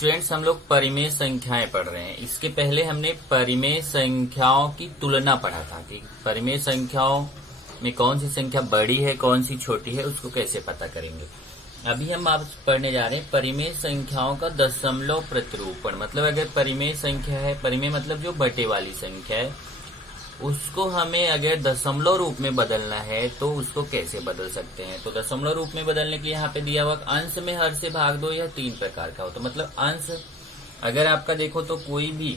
Students, हम लोग परिमेय संख्याएं पढ़ रहे हैं। इसके पहले हमने परिमेय संख्याओं की तुलना पढ़ा था कि परिमेय संख्याओं में कौन सी संख्या बड़ी है, कौन सी छोटी है, उसको कैसे पता करेंगे। अभी हम आज पढ़ने जा रहे हैं परिमेय संख्याओं का दशमलव प्रतिरूपण। मतलब अगर परिमेय संख्या है, परिमेय मतलब जो बटे वाली संख्या है, उसको हमें अगर दशमलव रूप में बदलना है तो उसको कैसे बदल सकते हैं। तो दशमलव रूप में बदलने के लिए यहाँ पे दिया हुआ अंश में हर से भाग दो, यह 3 प्रकार का होता है। मतलब अंश अगर आपका देखो तो कोई भी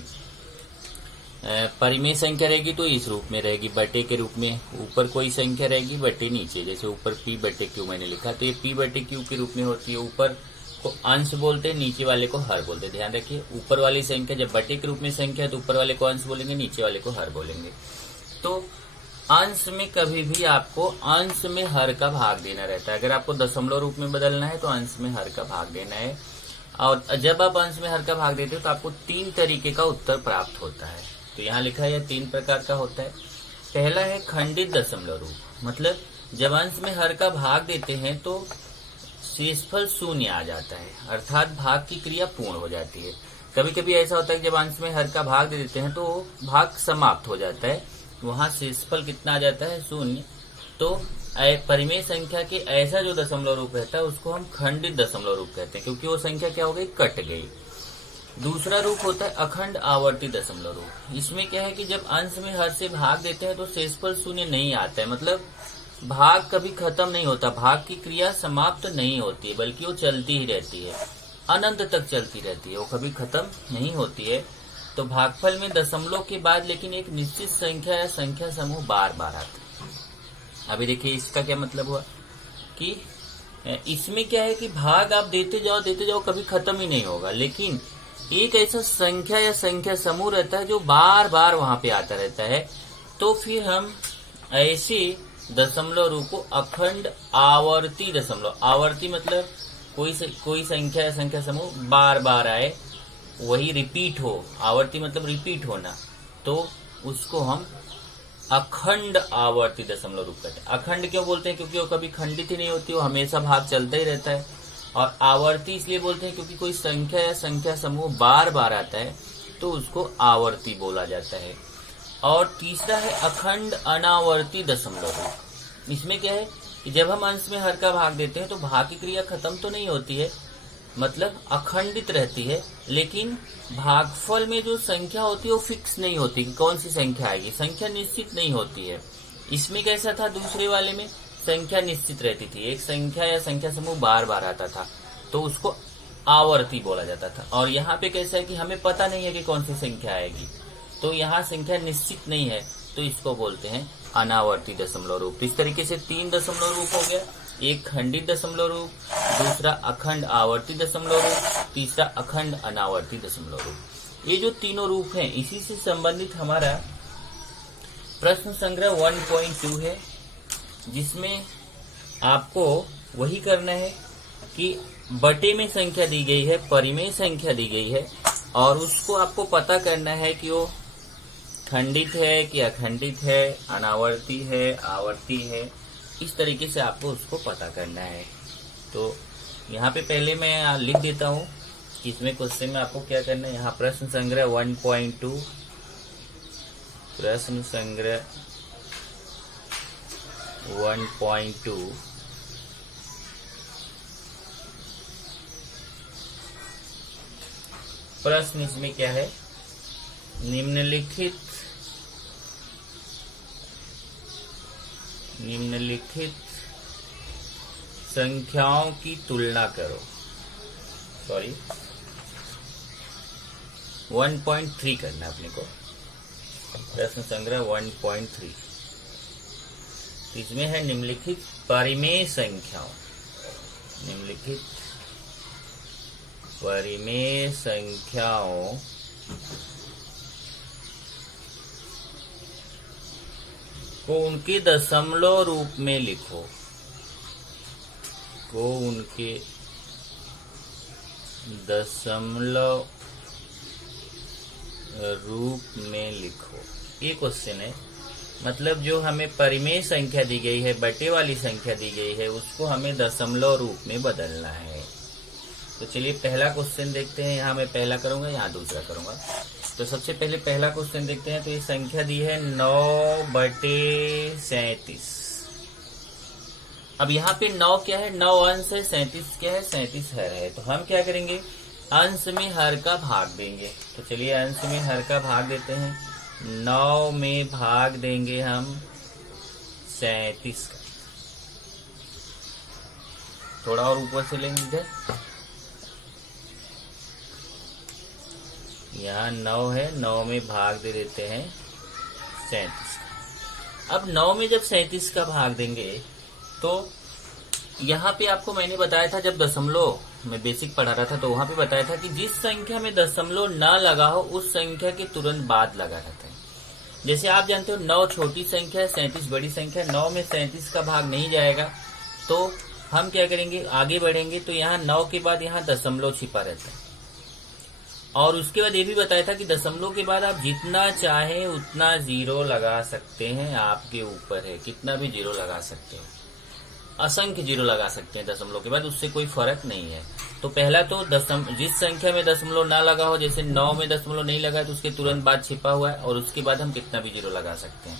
परिमेय संख्या रहेगी तो इस रूप में रहेगी, बटे के रूप में। ऊपर कोई संख्या रहेगी, बटे नीचे, जैसे ऊपर p बटे q मैंने लिखा तो ये p बटे q के रूप में होती है। ऊपर को अंश बोलते हैं, नीचे वाले को हर बोलते हैं। ध्यान रखिए, ऊपर वाली संख्या जब बटे के रूप में संख्या है तो ऊपर वाले को अंश बोलेंगे, नीचे वाले को हर बोलेंगे। तो अंश में कभी भी आपको अंश में हर का भाग देना रहता है। अगर आपको दशमलव रूप में बदलना है तो अंश में हर का भाग देना है। और जब आप अंश में हर का भाग देते हो तो आपको 3 तरीके का उत्तर प्राप्त होता है। तो यहाँ लिखा है 3 प्रकार का होता है। पहला है खंडित दशमलव रूप। मतलब जब अंश में हर का भाग देते हैं तो शेषफल शून्य आ जाता है, अर्थात भाग की क्रिया पूर्ण हो जाती है। कभी कभी ऐसा होता है कि जब अंश में हर का भाग दे देते हैं तो भाग समाप्त हो जाता है, वहां शेषफल कितना आ जाता है, शून्य। तो परिमेय संख्या के ऐसा जो दशमलव रूप रहता है उसको हम खंडित दशमलव रूप कहते हैं, क्योंकि वो संख्या क्या हो गई, कट गई। दूसरा रूप होता है अखंड आवर्ती दशमलव रूप। इसमें क्या है कि जब अंश में हर से भाग देते हैं तो शेषफल शून्य नहीं आता है। मतलब भाग कभी खत्म नहीं होता, भाग की क्रिया समाप्त नहीं होती है, बल्कि वो चलती ही रहती है, अनंत तक चलती रहती है, वो कभी खत्म नहीं होती है। तो भागफल में दशमलव के बाद लेकिन एक निश्चित संख्या या संख्या समूह बार बार आता है। अभी देखिए इसका क्या मतलब हुआ कि इसमें क्या है कि भाग आप देते जाओ कभी खत्म ही नहीं होगा, लेकिन एक ऐसा संख्या या संख्या समूह रहता है जो बार बार वहां पे आता रहता है। तो फिर हम ऐसे दशमलव रूप को अखंड आवर्ती दशमलव, आवर्ती मतलब कोई संख्या या संख्या समूह बार बार आए, वही रिपीट हो, आवर्ती मतलब रिपीट होना, तो उसको हम अखंड आवर्ती दशमलव रूप कहते हैं। अखंड क्यों बोलते हैं, क्योंकि वो कभी खंडित ही नहीं होती, वो हमेशा भाग चलता ही रहता है। और आवर्ती इसलिए बोलते हैं क्योंकि कोई संख्या या संख्या समूह बार बार आता है तो उसको आवर्ती बोला जाता है। और तीसरा है अखंड अनावर्ती दशमलव रूप। इसमें क्या है कि जब हम अंश में हर का भाग देते हैं तो भाग की क्रिया खत्म तो नहीं होती है, मतलब अखंडित रहती है, लेकिन भागफल में जो संख्या होती है वो फिक्स नहीं होती कि कौन सी संख्या आएगी, संख्या निश्चित नहीं होती है। इसमें कैसा था, दूसरे वाले में संख्या निश्चित रहती थी, एक संख्या या संख्या समूह बार बार आता था तो उसको आवर्ती बोला जाता था। और यहाँ पे कैसा है कि हमें पता नहीं है कि कौन सी संख्या आएगी, तो यहाँ संख्या निश्चित नहीं है तो इसको बोलते हैं अनावर्ती दशमलव रूप। तो इस तरीके से 3 दशमलव रूप हो गया, एक खंडित दशमलव रूप, दूसरा अखंड आवर्ती दशमलव रूप, तीसरा अखंड अनावर्ती दशमलव रूप। ये जो तीनों रूप हैं इसी से संबंधित हमारा प्रश्न संग्रह 1.2 है, जिसमें आपको वही करना है कि बटे में संख्या दी गई है, परिमेय संख्या दी गई है, और उसको आपको पता करना है कि वो खंडित है कि अखंडित है, अनावर्ती है, आवर्ती है। इस तरीके से आपको उसको पता करना है। तो यहाँ पे पहले मैं लिख देता हूँ कि इसमें क्वेश्चन में आपको क्या करना है। यहाँ प्रश्न संग्रह 1.2, प्रश्न संग्रह 1.2 प्रश्न इसमें क्या है, निम्नलिखित संख्याओं की तुलना करो। 1.3 करना अपने को, प्रश्न संग्रह 1.3। इसमें है निम्नलिखित परिमेय संख्याओं, निम्नलिखित परिमेय संख्याओं को उनके दशमलव रूप में लिखो, को उनके दशमलव रूप में लिखो। ये क्वेश्चन है। मतलब जो हमें परिमेय संख्या दी गई है, बटे वाली संख्या दी गई है, उसको हमें दशमलव रूप में बदलना है। तो चलिए पहला क्वेश्चन देखते हैं। यहाँ मैं पहला करूंगा, यहाँ दूसरा करूंगा। तो सबसे पहले पहला क्वेश्चन देखते हैं। तो ये संख्या दी है 9/37। अब यहाँ पे 9 क्या है, 9 अंश है, 37 क्या है, 37 हर है। तो हम क्या करेंगे, अंश में हर का भाग देंगे। तो चलिए अंश में हर का भाग देते हैं। 9 में भाग देंगे हम 37 का। थोड़ा और ऊपर से लेंगे इधर, यहाँ 9 है, 9 में भाग दे देते हैं 37 का। अब 9 में जब 37 का भाग देंगे तो यहाँ पे आपको मैंने बताया था, जब दशमलव में बेसिक पढ़ा रहा था तो वहां पे बताया था कि जिस संख्या में दशमलव न लगा हो उस संख्या के तुरंत बाद लगा रहता है। जैसे आप जानते हो 9 छोटी संख्या है, 37 बड़ी संख्या है। 9 में 37 का भाग नहीं जाएगा तो हम क्या करेंगे, आगे बढ़ेंगे तो यहाँ 9 के बाद यहाँ दशमलव छिपा रहता है। और उसके बाद ये भी बताया था कि दशमलव के बाद आप जितना चाहे उतना जीरो लगा सकते हैं, आपके ऊपर है, कितना भी जीरो लगा सकते हो, असंख्य जीरो लगा सकते हैं दशमलव के बाद, उससे कोई फर्क नहीं है। तो पहला तो जिस संख्या में दशमलव ना लगा हो, जैसे 9 में दशमलव नहीं लगा तो उसके तुरंत बाद छिपा हुआ है, और उसके बाद हम कितना भी जीरो लगा सकते हैं।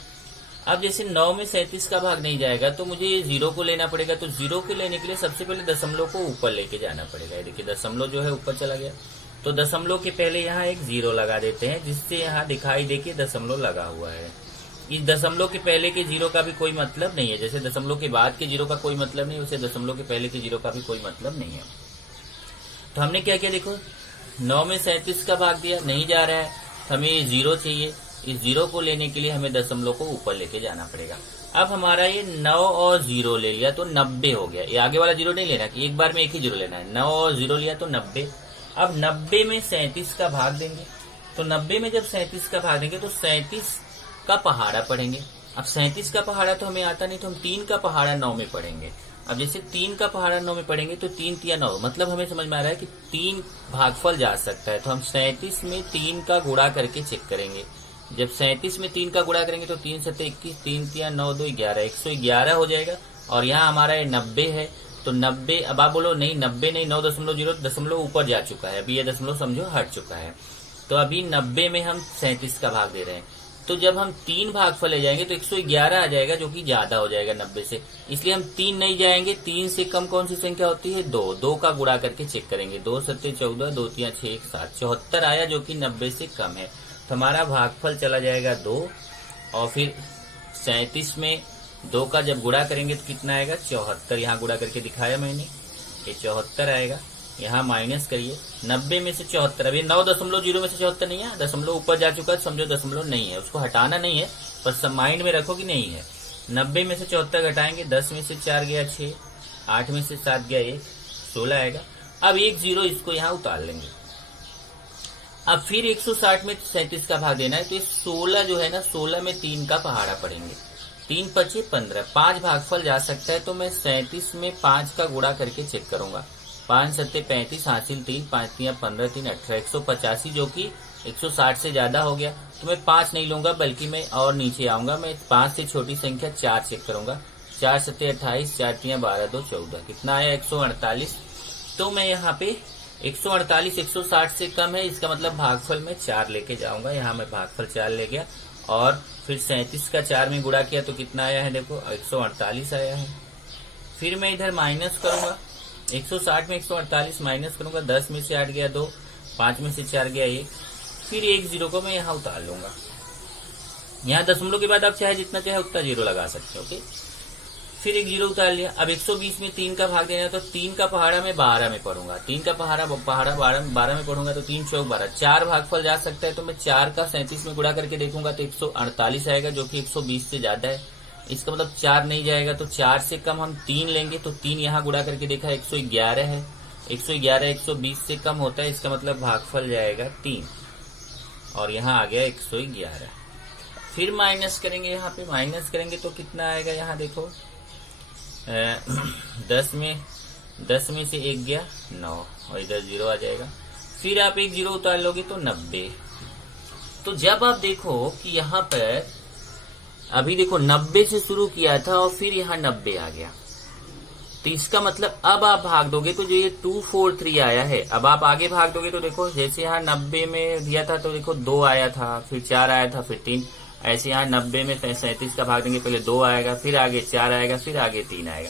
अब जैसे 9 में 37 का भाग नहीं जाएगा तो मुझे ये जीरो को लेना पड़ेगा। तो जीरो को लेने के लिए सबसे पहले दशमलव को ऊपर लेके जाना पड़ेगा। देखिए दशमलव जो है ऊपर चला गया, तो दशमलव के पहले यहाँ एक जीरो लगा देते हैं, जिससे यहाँ दिखाई दे कि दशमलव लगा हुआ है। इस दशमलव के पहले के जीरो का भी कोई मतलब नहीं है, जैसे दशमलव के बाद के जीरो का कोई मतलब नहीं, उसे दशमलव के पहले के जीरो का भी कोई मतलब नहीं है। तो हमने क्या किया, देखो 9 में 37 का भाग दिया, नहीं जा रहा है, हमें ये जीरो चाहिए। इस जीरो को लेने के लिए हमें दशमलव को ऊपर लेके जाना पड़ेगा। अब हमारा ये 9 और 0 ले लिया तो 90 हो गया। ये आगे वाला जीरो नहीं लेना, कि एक बार में एक ही जीरो लेना है। 9 और 0 लिया तो 90। अब 90 में 37 का भाग देंगे। तो 90 में जब 37 का भाग देंगे तो 37 का पहाड़ा पढ़ेंगे। अब 37 का पहाड़ा तो हमें आता नहीं, तो हम 3 का पहाड़ा 9 में पढ़ेंगे। अब जैसे 3 का पहाड़ा 9 में पढ़ेंगे तो 3 3 9, मतलब हमें समझ में आ रहा है कि 3 भागफल जा सकता है। तो हम 37 में 3 का गुणा करके चेक करेंगे। जब 37 में 3 का गुणा करेंगे तो 3 7 21, 3 3 9 2 11, 111 हो जाएगा। और यहाँ हमारा ये 90 है, तो 90, अब आप बोलो नहीं 90 नहीं, 9.0 दशमलव ऊपर जा चुका है, अभी ये दशमलव समझो हट चुका है। तो अभी 90 में हम 37 का भाग दे रहे हैं। तो जब हम 3 भागफल ले जाएंगे तो 111 आ जाएगा, जो कि ज्यादा हो जाएगा 90 से, इसलिए हम 3 नहीं जाएंगे। 3 से कम कौन सी संख्या होती है, 2। 2 का गुणा करके चेक करेंगे। 2 7 14, 2 3 6 1 7, 74 आया, जो कि 90 से कम है। तो हमारा भागफल चला जाएगा 2। और फिर 37 में 2 का जब गुणा करेंगे तो कितना आएगा, 74। यहाँ गुणा करके दिखाया मैंने, ये 74 आएगा। यहाँ माइनस करिए 90 में से 74। अभी 9.0 में से 74 नहीं है, दशमलव ऊपर जा चुका है, समझो दशमलव नहीं है, उसको हटाना नहीं है, बस सब माइंड में रखो कि नहीं है। 90 में से 74 घटाएंगे, 10 में से 4 गया 6, 8 में से 7 गया 1, 16 आएगा। अब 1 0 इसको यहाँ उतार लेंगे। अब फिर 160 में 37 का भाग देना है, तो 16 जो है ना, 16 में 3 का पहाड़ा पड़ेंगे। 3 5 15, 5 भागफल जा सकता है, तो मैं 37 में 5 का गुणा करके चेक करूंगा। 5 7 35, हासिल 3, 5 3 15 3 18, 185, जो कि 160 से ज्यादा हो गया। तो मैं 5 नहीं लूंगा, बल्कि मैं और नीचे आऊंगा, मैं 5 से छोटी संख्या 4 चेक करूंगा। 4 7 28, 4 3 12 2 14, कितना आया, 148। तो मैं यहाँ पे 148 160 से कम है, इसका मतलब भागफल में 4 लेके जाऊंगा। यहाँ मैं भागफल 4 ले गया, और फिर 37 का 4 में गुणा किया तो कितना आया है, देखो 148 आया है। फिर मैं इधर माइनस करूंगा, 160 में 148 माइनस करूंगा। 10 में से 8 गया 2, 5 में से 4 गया 1, फिर 1 0 को मैं यहाँ उतार लूंगा। यहाँ दशमलव के बाद आप चाहे जितना चाहे उतना जीरो लगा सकते हो। ओके, फिर 1 0 उतार लिया। अब 120 में 3 का भाग देना है, तो 3 का पहाड़ा मैं 12 में पढ़ूंगा। 3 का पहाड़ा 12 में पढ़ूंगा, तो 3 4 12, 4 भागफल जा सकता है, तो मैं 4 का 37 में गुणा करके देखूंगा तो 148 आएगा, जो कि 120 से ज्यादा है। इसका मतलब 4 नहीं जाएगा, तो 4 से कम हम 3 लेंगे, तो 3 यहाँ गुणा करके देखा 111 है। 111 120 से कम होता है, इसका मतलब भागफल जाएगा 3, और यहाँ आ गया 111। फिर माइनस करेंगे, यहाँ पे माइनस करेंगे तो कितना आएगा, यहाँ देखो 10 में से 1 गया 9, और इधर 0 आ जाएगा। फिर आप 1 0 उतार लोगे तो 90। तो जब आप देखो कि यहाँ पर अभी देखो 90 से शुरू किया था और फिर यहाँ 90 आ गया, तो इसका मतलब अब आप भाग दोगे तो जो ये 243 आया है, अब आप आगे भाग दोगे तो देखो जैसे यहाँ 90 में दिया था तो देखो 2 आया था, फिर 4 आया था, फिर 3, ऐसे यहाँ 90 में 37 का भाग देंगे, पहले 2 आएगा, फिर आगे 4 आएगा, फिर आगे 3 आएगा।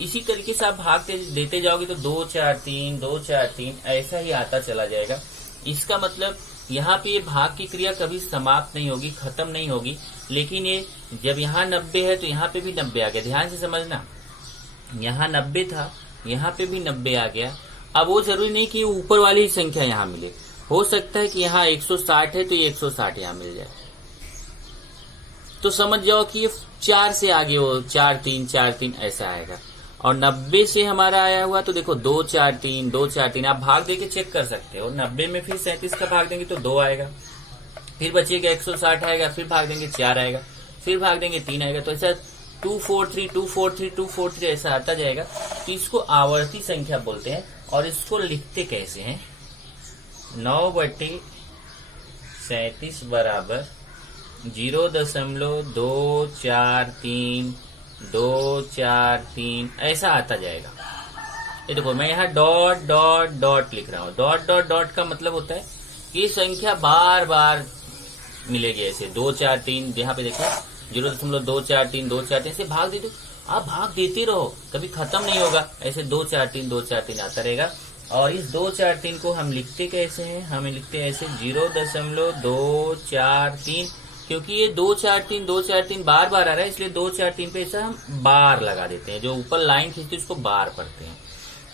इसी तरीके से आप भाग देते जाओगे तो 2 4 3 2 4 3 ऐसा ही आता चला जाएगा। इसका मतलब यहाँ पे ये भाग की क्रिया कभी समाप्त नहीं होगी, खत्म नहीं होगी। लेकिन ये जब यहाँ 90 है तो यहाँ पे भी 90 आ गया, ध्यान से समझना, यहाँ 90 था, यहाँ पे भी 90 आ गया। अब वो जरूरी नहीं कि ऊपर वाली ही संख्या यहाँ मिले, हो सकता है कि यहाँ 160 है तो ये 160 यहाँ मिल जाए। तो समझ जाओ कि ये 4 से आगे हो, 4 3 4 3 ऐसा आएगा। और 90 से हमारा आया हुआ तो देखो 2 4 3 2 4 3, आप भाग देके चेक कर सकते हो। 90 में फिर 37 का भाग देंगे तो 2 आएगा, फिर बचेगा 160 आएगा, फिर भाग देंगे 4 आएगा, फिर भाग देंगे 3 आएगा। तो ऐसा 243 243 243 ऐसा आता जाएगा। तो इसको आवर्ती संख्या बोलते हैं। और इसको लिखते कैसे हैं, 9/37 बराबर 0.243 2 4 3 ऐसा आता जाएगा। ये देखो मैं यहाँ डॉट डॉट डॉट लिख रहा हूँ। डॉट डॉट डॉट का मतलब होता है कि संख्या बार बार मिलेगी। ऐसे 2 4 3 यहाँ पे देखो 0.243 2 4 3 से भाग दे दो, आप भाग देते रहो, कभी खत्म नहीं होगा। ऐसे 2 4 3 2 4 3 आता रहेगा। और इस 2 4 3 को हम लिखते कैसे हैं, हमें लिखते हैं ऐसे 0.243, क्योंकि ये 2 4 3 2 4 3 बार बार आ रहा है, इसलिए 2 4 3 पे ऐसा हम बार लगा देते हैं। जो ऊपर लाइन खींचते उसको बार पढ़ते हैं।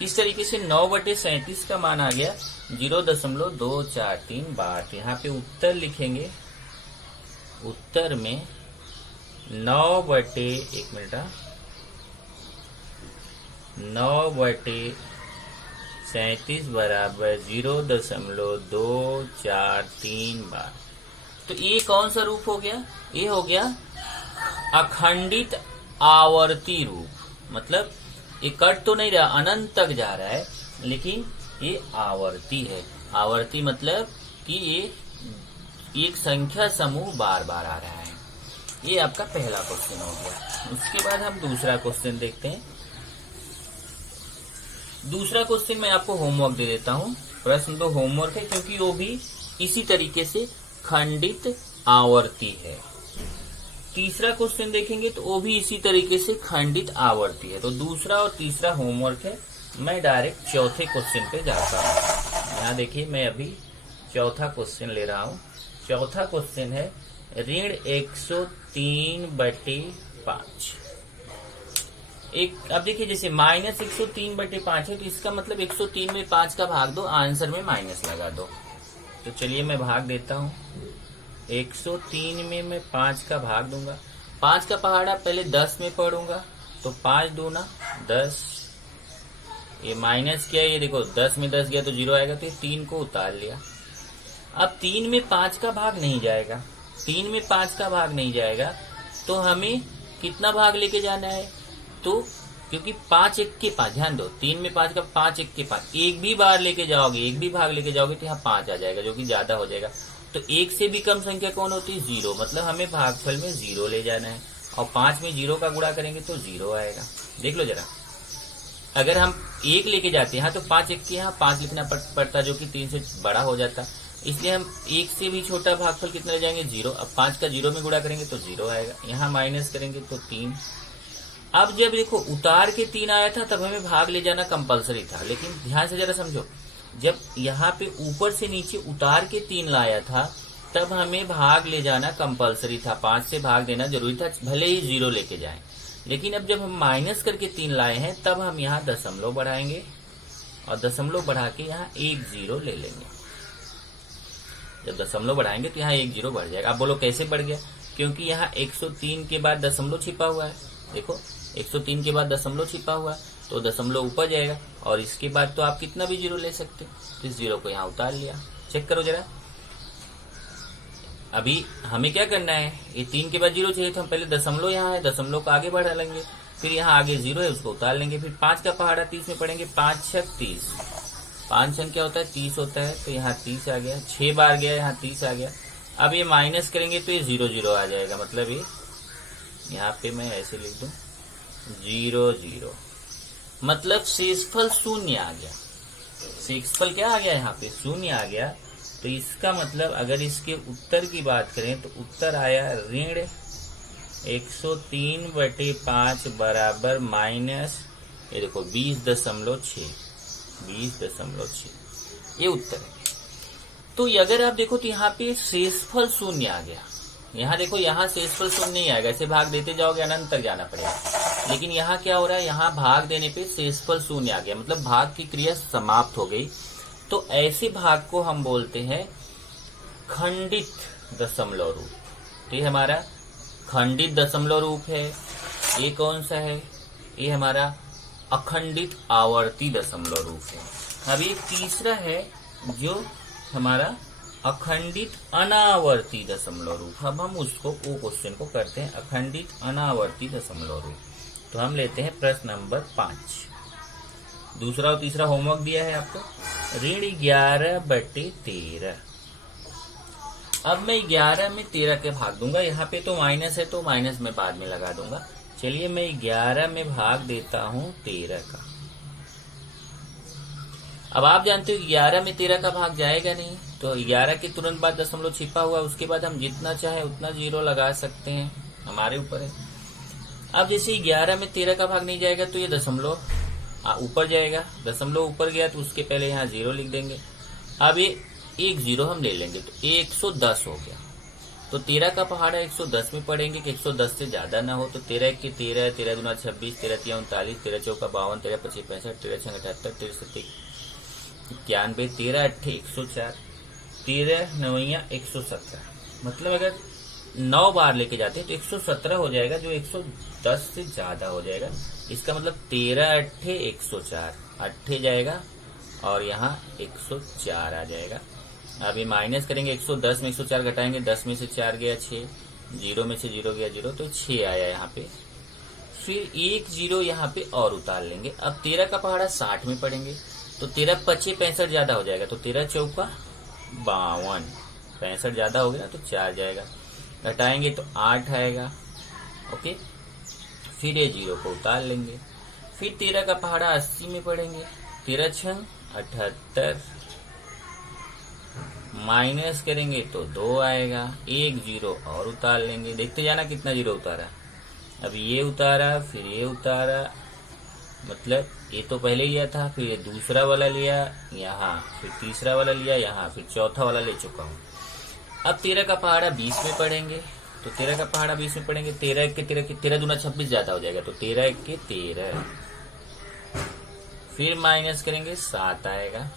इस तरीके से 9/37 का मान आ गया 0.243 बार। यहाँ पे उत्तर लिखेंगे, उत्तर में 9/37 बराबर 0.243 बार। तो ये कौन सा रूप हो गया, ये हो गया अखंडित आवर्ती रूप। मतलब ये कट तो नहीं रहा, अनंत तक जा रहा है, लेकिन ये आवर्ती है। आवर्ती मतलब कि ये एक संख्या समूह बार बार आ रहा है। ये आपका पहला क्वेश्चन हो गया। उसके बाद हम दूसरा क्वेश्चन देखते हैं। दूसरा क्वेश्चन मैं आपको होमवर्क दे देता हूँ। प्रश्न तो होमवर्क है क्योंकि वो भी इसी तरीके से खंडित आवर्ती है। तीसरा क्वेश्चन देखेंगे तो वो भी इसी तरीके से खंडित आवर्ती है। तो दूसरा और तीसरा होमवर्क है। मैं डायरेक्ट चौथे क्वेश्चन पे जाता हूँ। यहाँ देखिए मैं अभी चौथा क्वेश्चन ले रहा हूँ। चौथा क्वेश्चन है ऋण 103/5। अब देखिए जैसे -103/5 है तो इसका मतलब 103 में 5 का भाग दो, आंसर में माइनस लगा दो। तो चलिए मैं भाग देता हूँ। 103 में मैं 5 का भाग दूंगा। 5 का पहाड़ा पहले 10 में पढ़ूंगा तो 5 दूना 10, ये माइनस किया, ये देखो 10 में 10 गया तो 0 आएगा, तो 3 को उतार लिया। अब 3 में 5 का भाग नहीं जाएगा, 3 में 5 का भाग नहीं जाएगा तो हमें कितना भाग लेके जाना है, तो क्योंकि 5 1 के 5, ध्यान दो 3 में 5 का 5 1 के 5, एक भी बार लेके जाओगे, एक भी भाग लेके जाओगे तो यहाँ 5 आ जाएगा जो कि ज्यादा हो जाएगा। तो 1 से भी कम संख्या कौन होती है, 0। मतलब हमें भागफल में 0 ले जाना है और 5 में 0 का गुणा करेंगे तो 0 आएगा। देख लो जरा, अगर हम 1 लेके जाते हैं तो 5 1 के यहाँ 5 लिखना पड़ता जो कि 3 से बड़ा हो जाता, इसलिए हम 1 से भी छोटा भागफल कितना ले जाएंगे, 0। अब 5 का 0 में गुणा करेंगे तो 0 आएगा, यहाँ माइनस करेंगे तो 3। अब जब देखो उतार के 3 आया था तब हमें भाग ले जाना कंपलसरी था, लेकिन ध्यान से जरा समझो, जब यहाँ पे ऊपर से नीचे उतार के 3 लाया था तब हमें भाग ले जाना कंपलसरी था, 5 से भाग देना जरूरी था, भले ही 0 लेके जाएं। लेकिन अब जब हम माइनस करके 3 लाए हैं तब हम यहाँ दशमलव बढ़ाएंगे और दशमलव बढ़ा के यहाँ 1 0 ले लेंगे। जब दशमलव बढ़ाएंगे तो यहाँ 1 0 बढ़ जाएगा। अब बोलो कैसे बढ़ गया, क्योंकि यहाँ 103 के बाद दशमलव छिपा हुआ है। देखो 103 के बाद दशमलव छिपा हुआ है तो दशमलव ऊपर जाएगा, और इसके बाद तो आप कितना भी 0 ले सकते हो, तो इस 0 को यहाँ उतार लिया। चेक करो जरा, अभी हमें क्या करना है, ये 3 के बाद 0 चाहिए तो हम पहले दशमलव यहाँ है, दशमलव को आगे बढ़ा लेंगे, फिर यहाँ आगे 0 है उसको उतार लेंगे, फिर 5 का पहाड़ा 30 में पढ़ेंगे, 5 6 30, 5 छंग क्या होता है 30 होता है, तो यहाँ 30 आ गया, 6 बार गया यहाँ 30 आ गया। अब ये माइनस करेंगे तो ये 0 0 आ जाएगा, मतलब ये यहाँ पे मैं ऐसे लिख दूं 0 0। मतलब शेषफल शून्य आ गया। शेषफल क्या आ गया यहाँ पे? शून्य आ गया। तो इसका मतलब अगर इसके उत्तर की बात करें तो उत्तर आया ऋण 103/5 बराबर माइनस, ये देखो 20.6, 20.6, ये उत्तर है। तो अगर आप देखो तो यहाँ पे शेषफल शून्य आ गया। यहाँ देखो, यहाँ शेषफल शून्य नहीं आएगा, ऐसे भाग देते जाओगे अनंत तक जाना पड़ेगा। लेकिन यहाँ क्या हो रहा है, यहाँ भाग देने पे शेषफल शून्य आ गया, मतलब भाग की क्रिया समाप्त हो गई। तो ऐसे भाग को हम बोलते हैं खंडित दशमलव रूप। तो ये हमारा खंडित दशमलव रूप है। ये कौन सा है? ये हमारा अखंडित आवर्ती दशमलव रूप है। अब एक तीसरा है जो हमारा अखंडित अनावर्ती दशमलव रूप। अब हम उसको वो क्वेश्चन को करते हैं, अखंडित अनावर्ती दशमलव रूप। तो हम लेते हैं प्रश्न नंबर 5। दूसरा और तीसरा होमवर्क दिया है आपको। ऋण 11/13। अब मैं 11 में 13 के भाग दूंगा। यहाँ पे तो माइनस है तो माइनस में बाद में लगा दूंगा। चलिए मैं 11 में भाग देता हूँ 13 का। अब आप जानते हो 11 में 13 का भाग जाएगा नहीं, तो 11 के तुरंत बाद दशमलव छिपा हुआ, उसके बाद हम जितना चाहे उतना जीरो लगा सकते हैं, हमारे ऊपर है। अब जैसे 11 में 13 का भाग नहीं जाएगा तो ये दशमलव ऊपर जाएगा। दशमलव ऊपर गया तो उसके पहले यहाँ जीरो लिख देंगे। अब ये एक जीरो हम ले लेंगे तो 110 हो गया। तो 13 का पहाड़ा 110 में पढ़ेंगे कि 110 से ज्यादा ना हो। तो 13 के 13, 13 दूना 26, 13 तिया 39, 13 चौका 52, 13 पच्चीस 65, 13 छः 78, 13 सत्ती 91, 13 अट्ठे 104, 13 नवैया 117। मतलब अगर 9 बार लेके जाते हैं तो 117 हो जाएगा, जो 110 से ज्यादा हो जाएगा। इसका मतलब 13 अट्ठे 104, अट्ठे जाएगा और यहाँ 104 आ जाएगा। अभी माइनस करेंगे, 110 में 104 घटाएंगे, 10 में से 4 गया 6, 0 में से 0 गया 0, तो 6 आया यहाँ पे। फिर एक जीरो यहाँ पे और उतार लेंगे। अब 13 का पहाड़ा 60 में पढ़ेंगे तो 13 पच्चीस 65 ज्यादा हो जाएगा, तो 13 चौका 52, 65 ज्यादा हो गया तो 4 जाएगा। घटाएंगे तो 8 आएगा। ओके, फिर ये जीरो को उतार लेंगे। फिर 13 का पहाड़ा 80 में पढ़ेंगे, 13 छंग 78, माइनस करेंगे तो 2 आएगा। एक जीरो और उतार लेंगे, देखते जाना कितना जीरो उतारा। अब ये उतारा, फिर ये उतारा, मतलब ये तो पहले लिया था, फिर ये दूसरा वाला लिया यहाँ, फिर तीसरा वाला लिया यहाँ, फिर चौथा वाला ले चुका हूँ। अब 13 का पहाड़ा 20 में पढ़ेंगे, तो 13 का पहाड़ा 20 में पढ़ेंगे, 13 एक के 13 दूना 26 ज्यादा हो जाएगा, तो 13 एक के 13। फिर माइनस करेंगे 7 आएगा,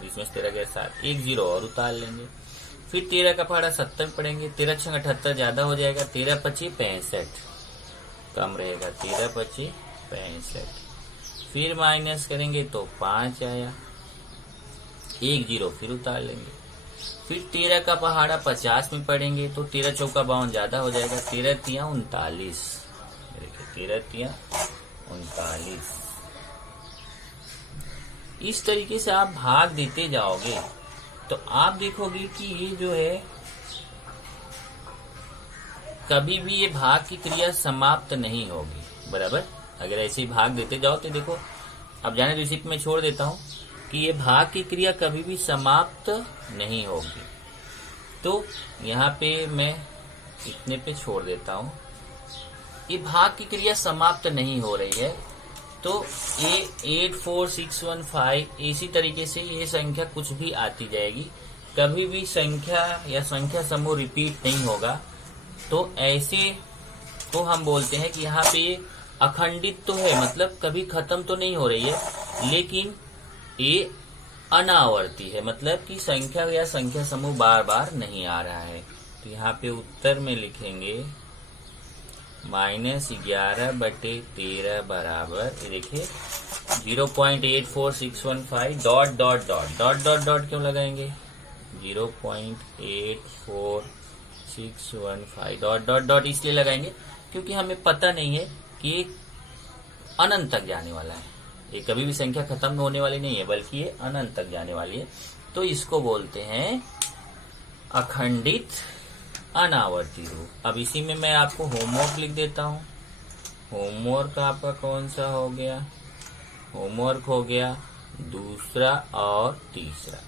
20 में 13 गया 7, एक जीरो और उतार लेंगे। फिर 13 का पहाड़ा 70 में पढ़ेंगे, 13 छंग 78 ज्यादा हो जाएगा, 13 पच्चीस 65 कम रहेगा, 13 पच्चीस 65। फिर माइनस करेंगे तो 5 आया, एक जीरो फिर उतार लेंगे। फिर 13 का पहाड़ा 50 में पढ़ेंगे तो 13 चौका 52 ज्यादा हो जाएगा, 13 तिया 39, 13 तिया 39। इस तरीके से आप भाग देते जाओगे तो आप देखोगे कि ये जो है कभी भी ये भाग की क्रिया समाप्त नहीं होगी। बराबर, अगर ऐसे ही भाग देते जाओ तो देखो, अब जाने रिसिप्ट में छोड़ देता हूं कि ये भाग की क्रिया कभी भी समाप्त नहीं होगी। तो यहाँ पे मैं इतने पे छोड़ देता हूं, ये भाग की क्रिया समाप्त नहीं हो रही है। तो ये 84615 इसी तरीके से ये संख्या कुछ भी आती जाएगी, कभी भी संख्या या संख्या समूह रिपीट नहीं होगा। तो ऐसे को हम बोलते हैं कि यहाँ पे ये अखंडित तो है, मतलब कभी खत्म तो नहीं हो रही है, लेकिन ये अनावर्ती है, मतलब कि संख्या या संख्या समूह बार बार नहीं आ रहा है। तो यहाँ पे उत्तर में लिखेंगे -11/13 बराबर, ये देखिए 0.84615 dot dot dot dot dot dot क्यों लगाएंगे, 0.84615 डॉट डॉट डॉट इसलिए लगाएंगे क्योंकि हमें पता नहीं है कि ये अनंत तक जाने वाला है, ये कभी भी संख्या खत्म होने वाली नहीं है, बल्कि ये अनंत तक जाने वाली है। तो इसको बोलते हैं अखंडित अनावर्ती रूप। अब इसी में मैं आपको होमवर्क लिख देता हूं। होमवर्क आपका कौन सा हो गया, होमवर्क हो गया, दूसरा और तीसरा।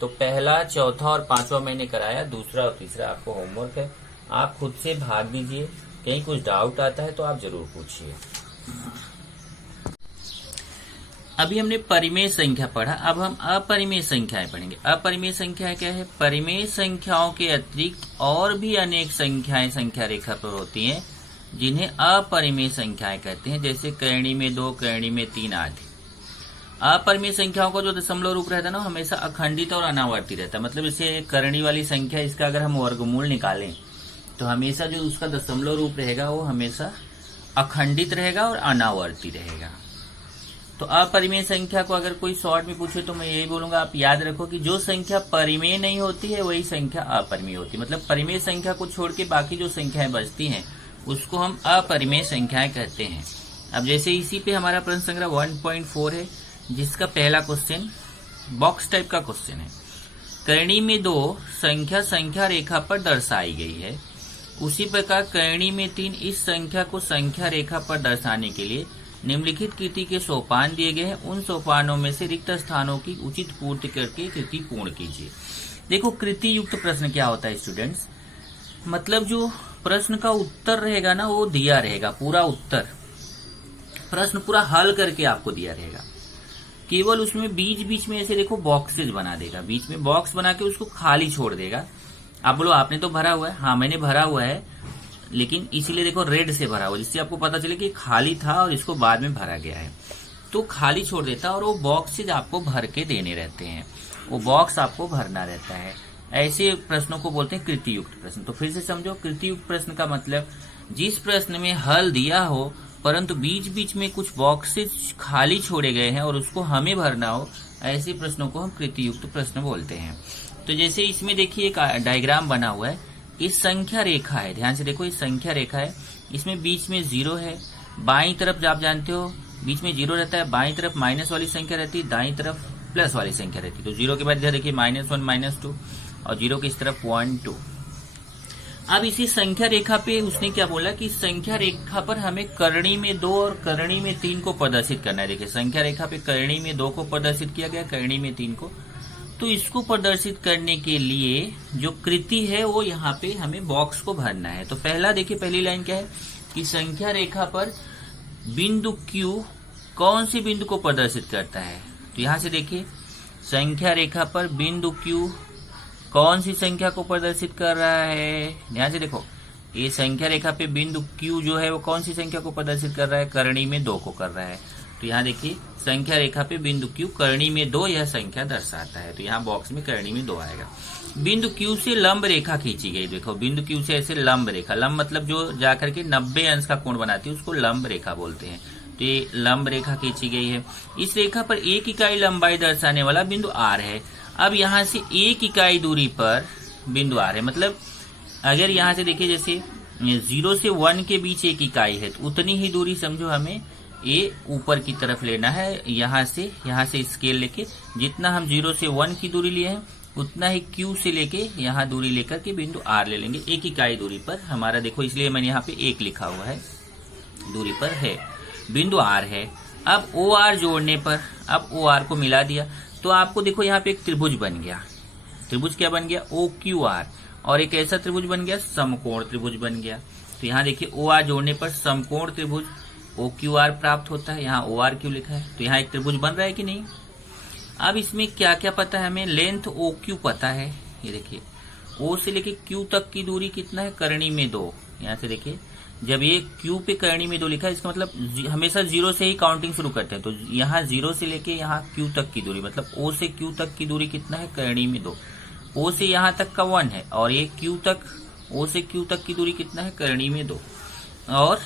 तो पहला, चौथा और पांचवा मैंने कराया, दूसरा और तीसरा आपको होमवर्क है। आप खुद से भाग दीजिए, कहीं कुछ डाउट आता है तो आप जरूर पूछिए। अभी हमने परिमेय संख्या पढ़ा, अब हम अपरिमेय संख्याएं पढ़ेंगे। अपरिमेय संख्याएं क्या है? परिमेय संख्याओं के अतिरिक्त और भी अनेक संख्याएं संख्या रेखा पर होती हैं, जिन्हें अपरिमेय संख्याएं कहते हैं, जैसे करणी में 2, करणी में 3 आदि। अपरिमेय संख्याओं का जो दशमलव रूप रहता है ना, हमेशा अखंडित और अनावर्ती रहता है। मतलब इसे करणी वाली संख्या, इसका अगर हम वर्गमूल निकालें तो हमेशा जो उसका दशमलव रूप रहेगा वो हमेशा अखंडित रहेगा और अनावर्ती रहेगा। तो अपरिमेय संख्या को अगर कोई शॉर्ट में पूछे तो मैं यही बोलूंगा, आप याद रखो कि जो संख्या परिमेय नहीं होती है वही संख्या अपरिमेय होती है। मतलब परिमेय संख्या को छोड़ के बाकी जो संख्याएं बचती हैं उसको हम अपरिमेय संख्याएं कहते हैं। अब जैसे इसी पे हमारा प्रश्न संग्रह 1.4 है, जिसका पहला क्वेश्चन बॉक्स टाइप का क्वेश्चन है। करणी में 2 संख्या संख्या रेखा पर दर्शाई गई है, उसी प्रकार करणी में 3 इस संख्या को संख्या रेखा पर दर्शाने के लिए निम्नलिखित कृति के सोपान दिए गए हैं। उन सोपानों में से रिक्त स्थानों की उचित पूर्ति करके कृति पूर्ण कीजिए। देखो, कृति युक्त प्रश्न क्या होता है स्टूडेंट्स? मतलब जो प्रश्न का उत्तर रहेगा ना, वो दिया रहेगा, पूरा उत्तर, प्रश्न पूरा हल करके आपको दिया रहेगा। केवल उसमें बीच बीच में ऐसे देखो बॉक्सेज बना देगा, बीच में बॉक्स बना के उसको खाली छोड़ देगा। आप बोलो आपने तो भरा हुआ है, हाँ मैंने भरा हुआ है, लेकिन इसीलिए देखो रेड से भरा हुआ, जिससे आपको पता चले कि खाली था और इसको बाद में भरा गया है। तो खाली छोड़ देता है और वो बॉक्सेज आपको भर के देने रहते हैं, वो बॉक्स आपको भरना रहता है। ऐसे प्रश्नों को बोलते हैं कृति युक्त प्रश्न। तो फिर से समझो, कृति युक्त प्रश्न का मतलब जिस प्रश्न में हल दिया हो परंतु बीच बीच में कुछ बॉक्सेज खाली छोड़े गए हैं और उसको हमें भरना हो, ऐसे प्रश्नों को हम कृति युक्त प्रश्न बोलते हैं। तो जैसे इसमें देखिए एक डायग्राम बना हुआ है, इस संख्या रेखा है, ध्यान से देखो, इस संख्या रेखा है, इसमें बीच में 0 है, बाईं तरफ आप जानते हो बीच में 0 रहता है, बाईं तरफ माइनस वाली संख्या रहती है, दाईं तरफ प्लस वाली संख्या रहती है। तो 0 के बाद इधर देखिए -1 -2 और 0 के इस तरफ 1 2। अब इसी संख्या रेखा पे उसने क्या बोला कि संख्या रेखा पर हमें करणी में 2 और करणी में 3 को प्रदर्शित करना है। देखिए संख्या रेखा पे करणी में 2 को प्रदर्शित किया गया, करणी में 3 को। तो इसको प्रदर्शित करने के लिए जो कृति है वो यहाँ पे हमें बॉक्स को भरना है। तो पहला देखिए, पहली लाइन क्या है कि संख्या रेखा पर बिंदु Q कौन सी बिंदु को प्रदर्शित करता है। तो यहाँ से देखिए संख्या रेखा पर बिंदु Q कौन सी संख्या को प्रदर्शित कर रहा है। ध्यान से देखो, ये संख्या रेखा पे बिंदु Q जो है वो कौन सी संख्या को प्रदर्शित कर रहा है, करणी में 2 को कर रहा है। तो यहाँ देखिए संख्या रेखा पे बिंदु Q करणी में 2 यह संख्या दर्शाता है। तो यहाँ बॉक्स में करणी में 2 आएगा। बिंदु Q से लंब रेखा खींची गई। देखो बिंदु Q से ऐसे लंब रेखा, लंब मतलब जो जाकर के 90 अंश का कोण बनाती है उसको लंब रेखा बोलते हैं। तो ये लंब रेखा खींची गई है। इस रेखा पर 1 इकाई लंबाई दर्शाने वाला बिंदु R है। अब यहाँ से 1 इकाई दूरी पर बिंदु R है। मतलब अगर यहाँ से देखिए जैसे 0 से 1 के बीच 1 इकाई है, तो उतनी ही दूरी समझो हमें ये ऊपर की तरफ लेना है। यहाँ से स्केल लेके जितना हम 0 से 1 की दूरी लिए हैं उतना ही Q से लेके यहाँ दूरी लेकर के बिंदु R ले लेंगे। 1 इकाई दूरी पर हमारा देखो, इसलिए मैंने यहाँ पे 1 लिखा हुआ है, दूरी पर है, बिंदु R है। अब OR जोड़ने पर, अब OR को मिला दिया तो आपको देखो यहाँ पे एक त्रिभुज बन गया। त्रिभुज क्या बन गया, OQR, और एक ऐसा त्रिभुज बन गया समकोण त्रिभुज बन गया। तो यहाँ देखिए OR जोड़ने पर समकोण त्रिभुज OQR प्राप्त होता है। यहाँ OR क्यों लिखा है, तो यहाँ एक त्रिभुज बन रहा है कि नहीं। अब इसमें क्या क्या पता है हमें, लेंथ OQ पता है। ये देखिए O से लेके Q तक की दूरी कितना है, करणी में 2। यहाँ से देखिए जब ये Q पे करणी में 2 लिखा है, इसका मतलब हमेशा 0 से ही काउंटिंग शुरू करते हैं। तो यहाँ 0 से लेके यहाँ Q तक की दूरी, मतलब O से Q तक की दूरी कितना है, करणी में 2। O से यहाँ तक का 1 है और ये Q तक, O से Q तक की दूरी कितना है, करणी में 2। और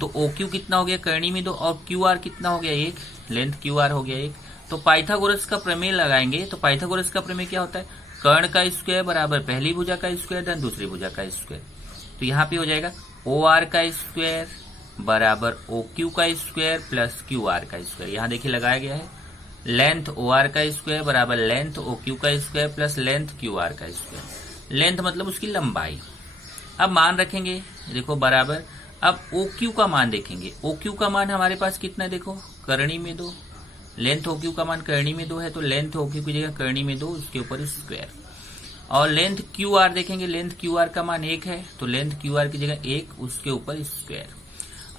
तो OQ कितना हो गया, करणी में 2, और QR कितना हो गया, 1, लेंथ QR हो गया 1। तो पाइथागोरस का प्रमेय लगाएंगे। तो पाइथागोरस का प्रमेय क्या होता है, कर्ण का स्क्वायर बराबर पहली भुजा का स्क्वायर धन दूसरी भुजा का स्क्वायर। तो यहाँ पे हो जाएगा OR का स्क्वायर बराबर OQ का स्क्वायर प्लस QR का स्क्वायर। यहाँ देखिए लगाया गया है, लेंथ OR का स्क्वायर बराबर लेंथ OQ का स्क्वायर प्लस लेंथ QR का स्क्वायर। लेंथ मतलब उसकी लंबाई। अब मान रखेंगे, देखो बराबर, अब ओ क्यू का मान देखेंगे। ओ क्यू का मान हमारे पास कितना है, देखो करणी में 2, लेंथ ओ क्यू का मान करणी में 2 है, तो लेंथ ओ क्यू की जगह करणी में 2, उसके ऊपर स्क्वायर। और लेंथ क्यू आर देखेंगे, लेंथ क्यू आर का मान 1 है, तो लेंथ क्यू आर की जगह 1, उसके ऊपर स्क्वायर।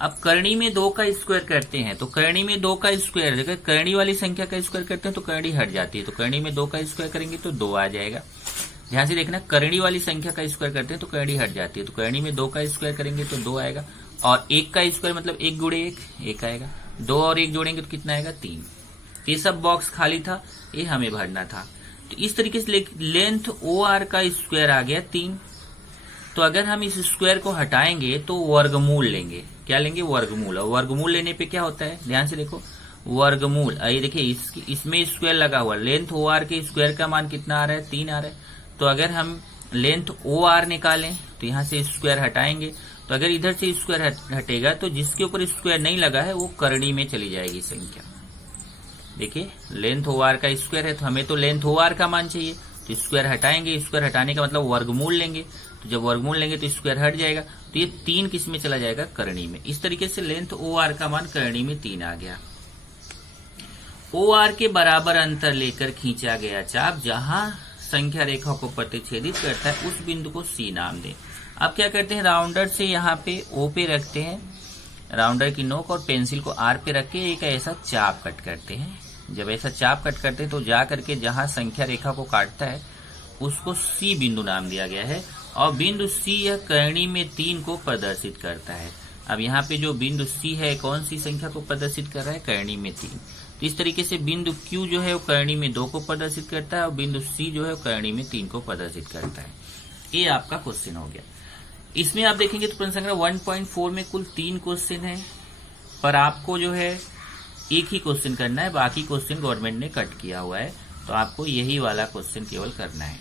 अब करणी में 2 का स्क्वायर करते हैं, तो करणी में 2 का स्क्वायर जगह करणी वाली संख्या का स्क्वायर करते हैं तो करणी हट जाती है, तो करणी में 2 का स्क्वायर करेंगे तो 2 आ जाएगा। ध्यान से देखना, करणी वाली संख्या का स्क्वायर करते हैं तो करणी हट जाती है, तो करणी में 2 का स्क्वायर करेंगे तो 2 आएगा। और 1 का स्क्वायर मतलब 1 गुणे 1, 1 आएगा। 2 और 1 जोड़ेंगे तो कितना आएगा, 3। ये सब बॉक्स खाली था, ये हमें भरना था। तो इस तरीके से लेंथ ओ आर का स्क्वायर आ गया 3। तो अगर हम इस स्क्वायर को हटाएंगे तो वर्गमूल लेंगे। क्या लेंगे, वर्गमूल। और वर्गमूल लेने पे क्या होता है, ध्यान से देखो, वर्गमूल। ये देखिए इसमें स्क्वायर लगा हुआ, लेंथ ओ आर के स्क्वायर का मान कितना आ रहा है, 3 आ रहा है। तो अगर हम लेंथ ओ आर निकालें तो यहाँ से स्क्वायर हटाएंगे, तो अगर इधर से स्क्वायर हटेगा तो जिसके ऊपर स्क्वायर नहीं लगा है वो करणी में चली जाएगी संख्या। देखिए लेंथ ओ आर का स्क्वायर है, तो हमें तो लेंथ ओ आर का मान चाहिए, तो स्क्वायर हटाएंगे। स्क्वायर हटाने का मतलब वर्गमूल लेंगे, तो जब वर्गमूल लेंगे तो स्क्वायर हट जाएगा, तो ये 3 किस में चला जाएगा, करणी में। इस तरीके से लेंथ ओ आर का मान करणी में 3 आ गया। ओ आर के बराबर अंतर लेकर खींचा गया चाप जहां संख्या रेखा को प्रतिच्छेदित करता है उस बिंदु को सी नाम दें। अब क्या करते हैं, राउंडर से यहाँ पे ओ पे रखते हैं, राउंडर की नोक, और पेंसिल को आर पे रख के एक ऐसा चाप कट करते हैं। जब ऐसा चाप कट करते हैं तो जा करके जहां संख्या रेखा को काटता है उसको सी बिंदु नाम दिया गया है, और बिंदु सी यह करणी में 3 को प्रदर्शित करता है। अब यहाँ पे जो बिंदु सी है कौन सी संख्या को प्रदर्शित कर रहा है, करणी में 3। तो इस तरीके से बिंदु क्यू जो है वो करणी में 2 को प्रदर्शित करता है, और बिंदु सी जो है वो करणी में 3 को प्रदर्शित करता है। ये आपका क्वेश्चन हो गया। इसमें आप देखेंगे तो प्रश्न संख्या 1.4 में कुल 3 क्वेश्चन है, पर आपको जो है एक ही क्वेश्चन करना है, बाकी क्वेश्चन गवर्नमेंट ने कट किया हुआ है, तो आपको यही वाला क्वेश्चन केवल करना है।